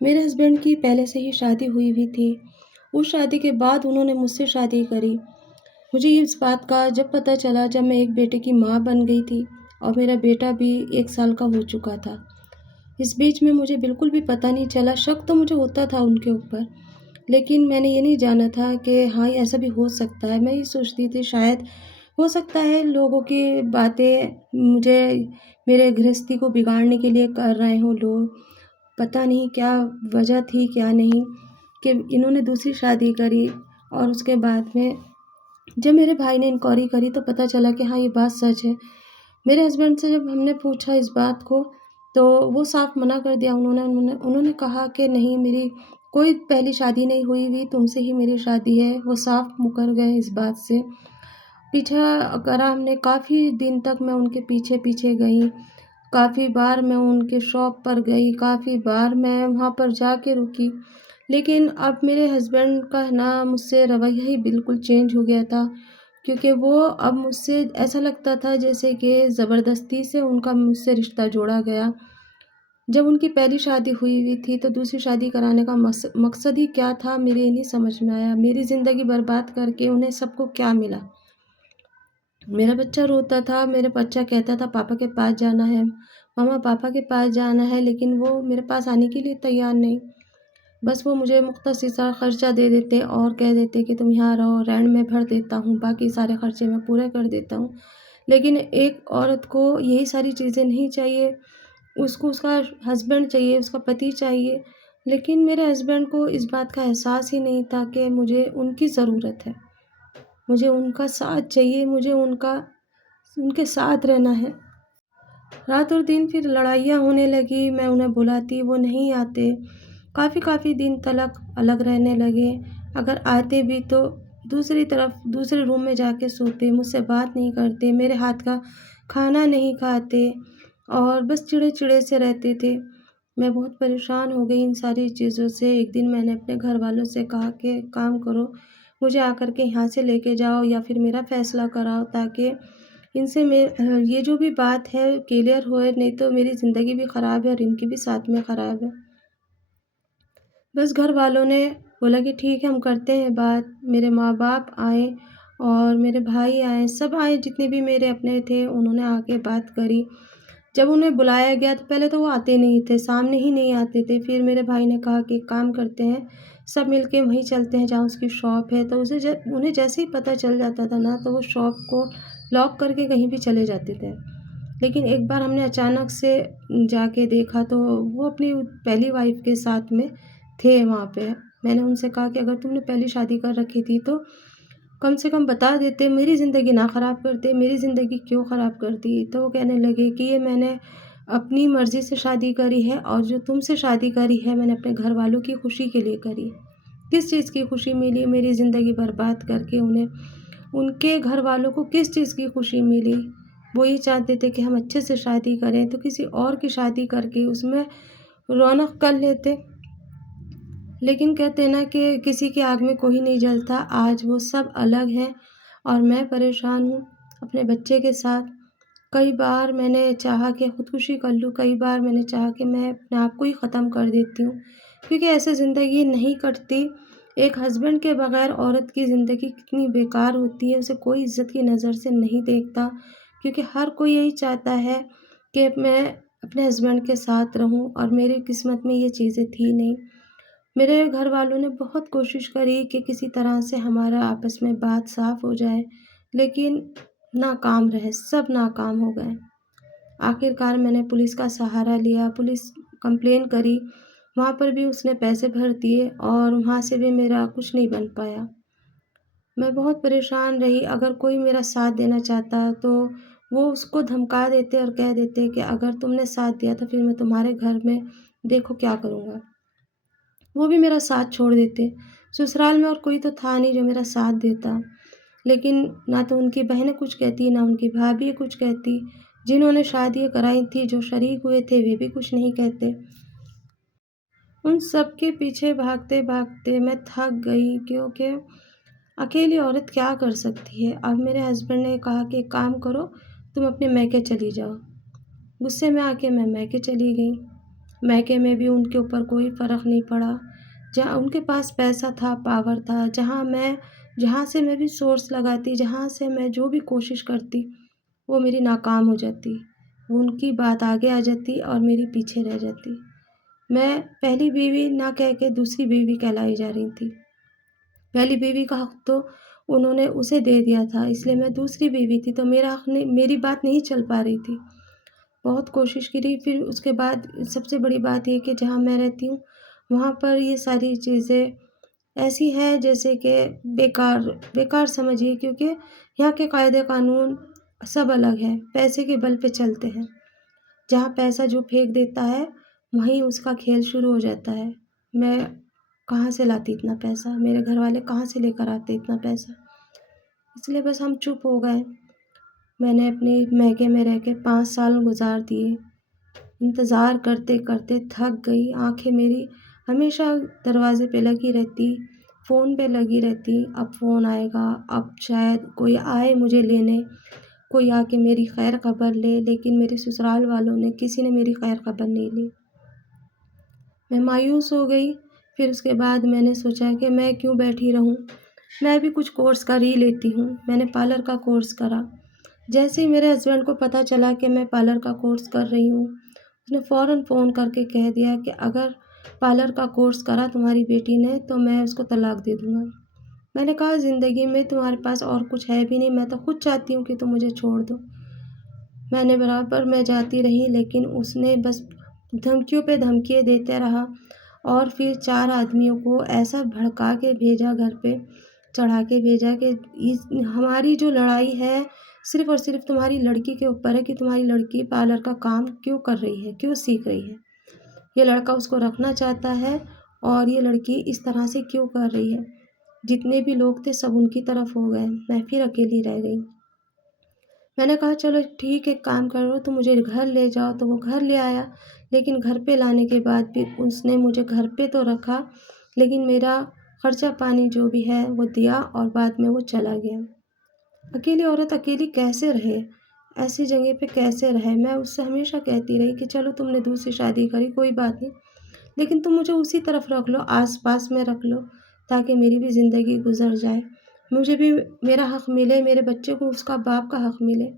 میرے ہسبینڈ کی پہلے سے ہی شادی ہوئی تھی۔ اس شادی کے بعد انہوں نے مجھ سے شادی کری۔ مجھے اس بات کا جب پتہ چلا جب میں ایک بیٹے کی ماں بن گئی تھی اور میرا بیٹا بھی 1 سال کا ہو چکا تھا۔ اس بیچ میں مجھے بالکل بھی پتہ نہیں چلا، شک تو مجھے ہوتا تھا ان کے اوپر، لیکن میں نے یہ نہیں جانا تھا کہ ہاں ایسا بھی ہو سکتا ہے۔ میں یہ سوچتی تھی شاید ہو سکتا ہے لوگوں کی باتیں مجھے میرے گرہستی کو بگاڑنے کے لیے کر رہے ہوں لوگ۔ پتہ نہیں کیا وجہ تھی کیا نہیں کہ انہوں نے دوسری شادی کری، اور اس کے بعد میں جب میرے بھائی نے انکوائری کری تو پتہ چلا کہ ہاں یہ بات سچ ہے۔ میرے ہسبینڈ سے جب ہم نے پوچھا اس بات کو تو وہ صاف منع کر دیا۔ انہوں نے کہا کہ نہیں، میری کوئی پہلی شادی نہیں ہوئی، تم سے ہی میری شادی ہے۔ وہ صاف مکر گئے اس بات سے۔ پیچھا کرا ہم نے، کافی دن تک میں ان کے پیچھے پیچھے گئی، کافی بار میں ان کے شاپ پر گئی، کافی بار میں وہاں پر جا کے رکی، لیکن اب میرے ہسبینڈ کا مجھ سے رویہ ہی بالکل چینج ہو گیا تھا، کیونکہ وہ اب مجھ سے ایسا لگتا تھا جیسے کہ زبردستی سے ان کا مجھ سے رشتہ جوڑا گیا۔ جب ان کی پہلی شادی ہوئی تھی تو دوسری شادی کرانے کا مقصد ہی کیا تھا، میرے نہیں سمجھ میں آیا۔ میری زندگی برباد کر کے انہیں سب کو کیا ملا؟ میرا بچہ روتا تھا، میرا بچہ کہتا تھا پاپا کے پاس جانا ہے، ماما پاپا کے پاس جانا ہے، لیکن وہ میرے پاس آنے کے لیے تیار نہیں۔ بس وہ مجھے مختصر سا خرچہ دے دیتے اور کہہ دیتے کہ تم یہاں رہو، رینٹ میں بھر دیتا ہوں، باقی سارے خرچے میں پورے کر دیتا ہوں۔ لیکن ایک عورت کو یہی ساری چیزیں نہیں چاہیے، اس کو اس کا ہسبینڈ چاہیے، اس کا پتی چاہیے، لیکن میرے ہسبینڈ کو اس بات کا احساس ہی نہیں تھا کہ مجھے ان کی ضرورت ہے، مجھے ان کا ساتھ چاہیے، مجھے ان کے ساتھ رہنا ہے۔ رات اور دن پھر لڑائیاں ہونے لگی، میں انہیں بلاتی وہ نہیں آتے، کافی دن تلک الگ رہنے لگے، اگر آتے بھی تو دوسرے روم میں جا کے سوتے، مجھ سے بات نہیں کرتے، میرے ہاتھ کا کھانا نہیں کھاتے اور بس چڑے سے رہتے تھے۔ میں بہت پریشان ہو گئی ان ساری چیزوں سے۔ ایک دن میں نے اپنے گھر والوں سے کہا کہ کام کرو، مجھے آ کر کے یہاں سے لے کے جاؤ یا پھر میرا فیصلہ کراؤ، تاکہ ان سے یہ جو بھی بات ہے کلیئر ہوئے، نہیں تو میری زندگی بھی خراب ہے اور ان کی بھی ساتھ میں خراب ہے۔ بس گھر والوں نے بولا کہ ٹھیک ہے ہم کرتے ہیں بات۔ میرے ماں باپ آئے اور میرے بھائی آئے، سب آئے، جتنے بھی میرے اپنے تھے انہوں نے آ کے بات کری۔ جب انہیں بلایا گیا تو پہلے تو وہ آتے نہیں تھے، سامنے ہی نہیں آتے تھے۔ پھر میرے بھائی نے کہا کہ ایک کام کرتے ہیں، سب مل کے وہیں چلتے ہیں جہاں اس کی شاپ ہے، تو انہیں جیسے ہی پتہ چل جاتا تھا تو وہ شاپ کو لاک کر کے کہیں بھی چلے جاتے تھے۔ لیکن ایک بار ہم نے اچانک سے جا کے دیکھا تو وہ اپنی پہلی وائف کے ساتھ میں تھے وہاں پہ۔ میں نے ان سے کہا کہ اگر تم نے پہلی شادی کر رکھی تھی تو کم سے کم بتا دیتے، میری زندگی نہ خراب کرتے، میری زندگی کیوں خراب کرتی؟ تو وہ کہنے لگے کہ یہ میں نے اپنی مرضی سے شادی کری ہے، اور جو تم سے شادی کری ہے میں نے اپنے گھر والوں کی خوشی کے لیے کری۔ کس چیز کی خوشی ملی میری زندگی برباد کر کے انہیں؟ ان کے گھر والوں کو کس چیز کی خوشی ملی؟ وہ یہ چاہتے تھے کہ ہم اچھے سے شادی کریں تو کسی اور کی شادی کر کے اس میں رونق کر لیتے، لیکن کہتے نا کہ کسی کی آگ میں کوئی نہیں جلتا۔ آج وہ سب الگ ہیں اور میں پریشان ہوں اپنے بچے کے ساتھ۔ کئی بار میں نے چاہا کہ خودکشی کر لوں، کئی بار میں نے چاہا کہ میں اپنے آپ کو ہی ختم کر دیتی ہوں، کیونکہ ایسے زندگی نہیں کٹتی۔ ایک ہسبینڈ کے بغیر عورت کی زندگی کتنی بیکار ہوتی ہے، اسے کوئی عزت کی نظر سے نہیں دیکھتا، کیونکہ ہر کوئی یہی چاہتا ہے کہ میں اپنے ہسبینڈ کے ساتھ رہوں، اور میری قسمت میں یہ چیزیں تھی نہیں۔ میرے گھر والوں نے بہت کوشش کری کہ کسی طرح سے ہمارا آپس میں بات صاف ہو جائے، لیکن ناکام رہے، سب ناکام ہو گئے۔ آخر کار میں نے پولیس کا سہارا لیا، پولیس کمپلین کری، وہاں پر بھی اس نے پیسے بھر دیے اور وہاں سے بھی میرا کچھ نہیں بن پایا۔ میں بہت پریشان رہی۔ اگر کوئی میرا ساتھ دینا چاہتا تو وہ اس کو دھمکا دیتے اور کہہ دیتے کہ اگر تم نے ساتھ دیا تو پھر میں تمہارے گھر میں دیکھو کیا کروں گا۔ وہ بھی میرا ساتھ چھوڑ دیتے۔ سسرال میں اور کوئی تو تھا نہیں جو میرا ساتھ دیتا، لیکن نہ تو ان کی بہنیں کچھ کہتی، نہ ان کی بھابھی کچھ کہتی، جنہوں نے شادی کرائی تھی، جو شریک ہوئے تھے، وہ بھی کچھ نہیں کہتے۔ ان سب کے پیچھے بھاگتے بھاگتے میں تھک گئی، کیونکہ اکیلی عورت کیا کر سکتی ہے۔ اب میرے ہسبینڈ نے کہا کہ ایک کام کرو، تم اپنے میکے چلی جاؤ۔ غصے میں آ کے میں میکے چلی گئی۔ میکے میں بھی ان کے اوپر کوئی فرق نہیں پڑا۔ جہاں ان کے پاس پیسہ تھا، پاور تھا، جہاں سے میں بھی سورس لگاتی، جہاں سے میں جو بھی کوشش کرتی وہ میری ناکام ہو جاتی، وہ ان کی بات آگے آ جاتی اور میری پیچھے رہ جاتی۔ میں پہلی بیوی نہ کہہ کے دوسری بیوی کہلائی جا رہی تھی۔ پہلی بیوی کا حق تو انہوں نے اسے دے دیا تھا، اس لیے میں دوسری بیوی تھی تو میرا حق نہیں، میری بات نہیں چل پا رہی تھی۔ بہت کوشش کی، پھر اس کے بعد سب سے بڑی بات یہ کہ جہاں میں رہتی ہوں وہاں پر یہ ساری چیزیں ایسی ہیں جیسے کہ بیکار سمجھیے، کیونکہ یہاں کے قاعدے قانون سب الگ ہے، پیسے کے بل پہ چلتے ہیں۔ جہاں پیسہ جو پھینک دیتا ہے وہیں اس کا کھیل شروع ہو جاتا ہے۔ میں کہاں سے لاتی اتنا پیسہ، میرے گھر والے کہاں سے لے کر آتے اتنا پیسہ، اس لیے بس ہم چپ ہو گئے۔ میں نے اپنے میکے میں رہ کے 5 سال گزار دیے، انتظار کرتے کرتے تھک گئی، آنکھیں میری ہمیشہ دروازے پہ لگی رہتی، فون پہ لگی رہتی، اب فون آئے گا، اب شاید کوئی آئے مجھے لینے، کوئی آ کے میری خیر خبر لے، لیکن میرے سسرال والوں نے کسی نے میری خیر خبر نہیں لی۔ میں مایوس ہو گئی۔ پھر اس کے بعد میں نے سوچا کہ میں کیوں بیٹھی رہوں، میں بھی کچھ کورس کر ہی لیتی ہوں۔ میں نے پارلر کا کورس کرا۔ جیسے ہی میرے ہسبینڈ کو پتہ چلا کہ میں پارلر کا کورس کر رہی ہوں، اس نے فوراً فون کر کے کہہ دیا کہ اگر پارلر کا کورس کرا تمہاری بیٹی نے تو میں اس کو طلاق دے دوں گا۔ میں نے کہا زندگی میں تمہارے پاس اور کچھ ہے بھی نہیں، میں تو خود چاہتی ہوں کہ تم مجھے چھوڑ دو۔ میں نے برابر میں جاتی رہی، لیکن اس نے بس دھمکیوں پہ دھمکیاں دیتے رہا، اور پھر 4 آدمیوں کو ایسا بھڑکا کے بھیجا، گھر پہ چڑھا کے بھیجا کہ ہماری جو لڑائی ہے صرف اور صرف تمہاری لڑکی کے اوپر ہے کہ تمہاری لڑکی پارلر کا کام کیوں کر رہی ہے، کیوں سیکھ رہی ہے، یہ لڑکا اس کو رکھنا چاہتا ہے اور یہ لڑکی اس طرح سے کیوں کر رہی ہے۔ جتنے بھی لوگ تھے سب ان کی طرف ہو گئے، میں پھر اکیلی رہ گئی۔ میں نے کہا چلو ٹھیک ہے، کام کرو تو مجھے گھر لے جاؤ، تو وہ گھر لے آیا، لیکن گھر پہ لانے کے بعد بھی اس نے مجھے گھر پہ تو رکھا، لیکن میرا خرچہ پانی جو بھی ہے وہ دیا اور بعد میں وہ چلا گیا۔ اکیلی عورت اکیلی کیسے رہے، ایسی جگہ پہ کیسے رہے؟ میں اس سے ہمیشہ کہتی رہی کہ چلو تم نے دوسری شادی کری کوئی بات نہیں، لیکن تم مجھے اسی طرف رکھ لو، آس پاس میں رکھ لو، تاکہ میری بھی زندگی گزر جائے، مجھے بھی میرا حق ملے، میرے بچے کو اس کا باپ کا حق ملے۔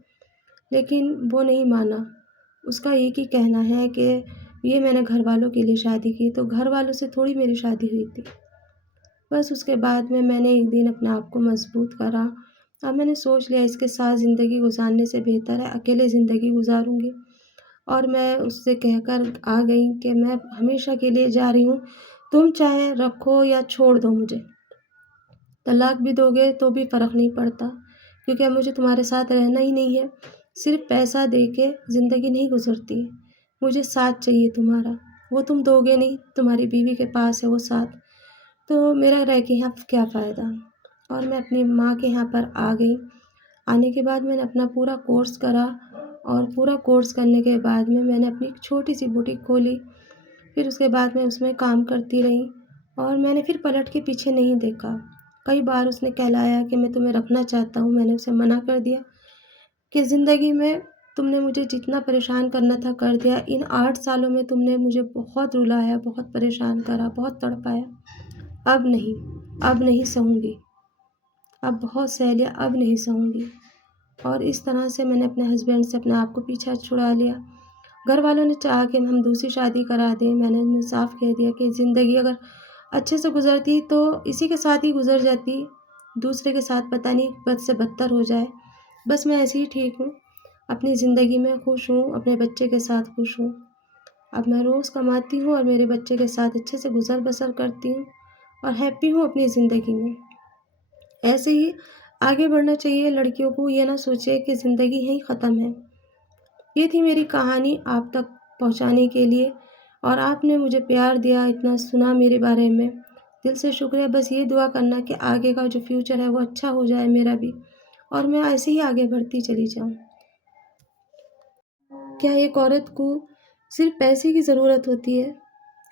لیکن وہ نہیں مانا، اس کا ایک ہی کہنا ہے کہ یہ میں نے گھر والوں کے لیے شادی کی، تو گھر والوں سے تھوڑی میری شادی ہوئی تھی۔ بس اس کے بعد میں نے ایک دن اپنے آپ کو مضبوط کرا، اب میں نے سوچ لیا اس کے ساتھ زندگی گزارنے سے بہتر ہے اکیلے زندگی گزاروں گی، اور میں اس سے کہہ کر آ گئی کہ میں ہمیشہ کے لیے جا رہی ہوں، تم چاہے رکھو یا چھوڑ دو مجھے، طلاق بھی دو گے تو بھی فرق نہیں پڑتا، کیونکہ اب مجھے تمہارے ساتھ رہنا ہی نہیں ہے۔ صرف پیسہ دے کے زندگی نہیں گزرتی، مجھے ساتھ چاہیے تمہارا، وہ تم دو گے نہیں، تمہاری بیوی کے پاس ہے وہ ساتھ، تو میرا رہ کے یہاں کیا فائدہ؟ اور میں اپنی ماں کے یہاں پر آ گئی۔ آنے کے بعد میں نے اپنا پورا کورس کرا، اور پورا کورس کرنے کے بعد میں نے اپنی ایک چھوٹی سی بوٹیک کھولی، پھر اس کے بعد میں اس میں کام کرتی رہی، اور میں نے پھر پلٹ کے پیچھے نہیں دیکھا۔ کئی بار اس نے کہلایا کہ میں تمہیں رکھنا چاہتا ہوں، میں نے اسے منع کر دیا کہ زندگی میں تم نے مجھے جتنا پریشان کرنا تھا کر دیا، ان 8 سالوں میں تم نے مجھے بہت رلایا، بہت پریشان کرا، بہت تڑپایا، اب نہیں سہوں گی، اب بہت سہ لیا، اب نہیں سہوں گی۔ اور اس طرح سے میں نے اپنے ہسبینڈ سے اپنے آپ کو پیچھا چھڑا لیا۔ گھر والوں نے چاہا کہ ہم دوسری شادی کرا دیں، میں نے انہیں صاف کہہ دیا کہ زندگی اگر اچھے سے گزرتی تو اسی کے ساتھ ہی گزر جاتی، دوسرے کے ساتھ پتہ نہیں بد سے بدتر ہو جائے، بس میں ایسے ہی ٹھیک ہوں، اپنی زندگی میں خوش ہوں، اپنے بچے کے ساتھ خوش ہوں، اب میں روز کماتی ہوں اور میرے بچے کے ساتھ اچھے سے گزر بسر کرتی ہوں اور ہیپی ہوں اپنی زندگی میں۔ ایسے ہی آگے بڑھنا چاہیے، لڑکیوں کو یہ نہ سوچے کہ زندگی یہیں ختم ہے۔ یہ تھی میری کہانی آپ تک پہنچانے کے لیے، اور آپ نے مجھے پیار دیا، اتنا سنا میرے بارے میں، دل سے شکریہ۔ بس یہ دعا کرنا کہ آگے کا جو فیوچر ہے وہ اچھا ہو جائے میرا بھی، اور میں ایسے ہی آگے بڑھتی چلی جاؤں۔ کیا ایک عورت کو صرف پیسے کی ضرورت ہوتی ہے؟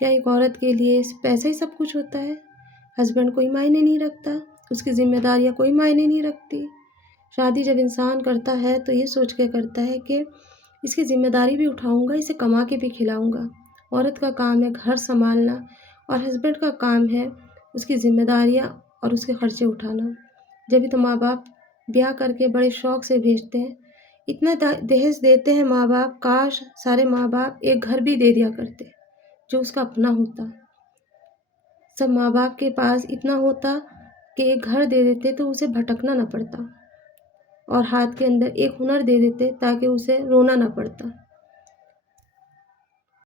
کیا ایک عورت کے لیے پیسہ ہی سب کچھ ہوتا ہے؟ ہسبینڈ کوئی معنی نہیں رکھتا، اس کی ذمہ داریاں کوئی معنی نہیں رکھتی۔ شادی جب انسان کرتا ہے تو یہ سوچ کے کرتا ہے کہ اس کی ذمہ داری بھی اٹھاؤں گا، اسے کما کے بھی کھلاؤں گا، عورت کا کام ہے گھر سنبھالنا اور ہسبینڈ کا کام ہے اس کی ذمہ داریاں اور اس کے خرچے اٹھانا۔ جبھی تو ماں باپ بیاہ کر کے بڑے شوق سے بھیجتے ہیں، اتنا دہیج دیتے ہیں ماں باپ، کاش سارے ماں باپ ایک گھر بھی دے دیا کرتے جو اس کا اپنا ہوتا۔ سب ماں باپ کے پاس اتنا ہوتا کہ ایک گھر دے دیتے تو اسے بھٹکنا نہ پڑتا، اور ہاتھ کے اندر ایک ہنر دے دیتے تاکہ اسے رونا نہ پڑتا۔